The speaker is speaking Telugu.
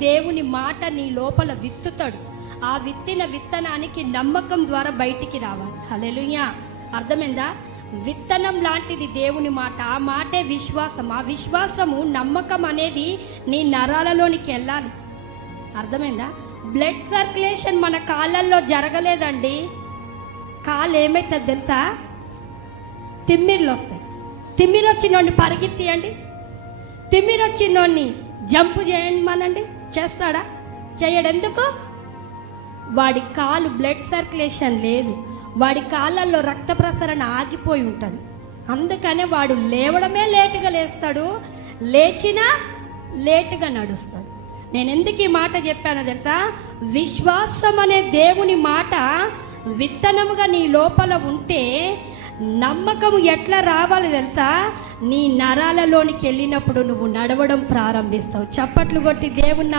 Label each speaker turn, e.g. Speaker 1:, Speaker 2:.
Speaker 1: దేవుని మాట నీ లోపల విత్తుతాడు. ఆ విత్తిన విత్తనానికి నమ్మకం ద్వారా బయటికి రావాలి. హలెలుయా అర్థమైందా? విత్తనం లాంటిది దేవుని మాట. ఆ మాటే విశ్వాసం. ఆ విశ్వాసము నమ్మకం అనేది నీ నరాలలోనికి వెళ్ళాలి. అర్థమైందా? బ్లడ్ సర్క్యులేషన్ మన కాళ్ళల్లో జరగలేదండి. కాళ్ళు ఏమవుతుంది తెలుసా? తిమ్మిర్లు వస్తాయి తిమ్మిరొచ్చినోడిని పరిగెత్తియండి. తిమ్మిరొచ్చినోడిని జంపు చేయండి మనండి. చేస్తాడా? చేయడెందుకు? వాడి కాలు బ్లడ్ సర్క్యులేషన్ లేదు. వాడి కాళ్ళల్లో రక్త ప్రసరణ ఆగిపోయి ఉంటుంది. అందుకనే వాడు లేవడమే లేటుగా లేస్తాడు. లేచినా లేటుగా నడుస్తాడు. నేను ఎందుకు ఈ మాట చెప్పానో తెలుసా? విశ్వాసం అనే దేవుని మాట విత్తనముగా నీ లోపల ఉంటే నమ్మకము ఎట్లా రావాలి తెలుసా? నీ నరాలలోనికి వెళ్ళినప్పుడు నువ్వు నడవడం ప్రారంభిస్తావు. చప్పట్లు కొట్టి దేవుని నామ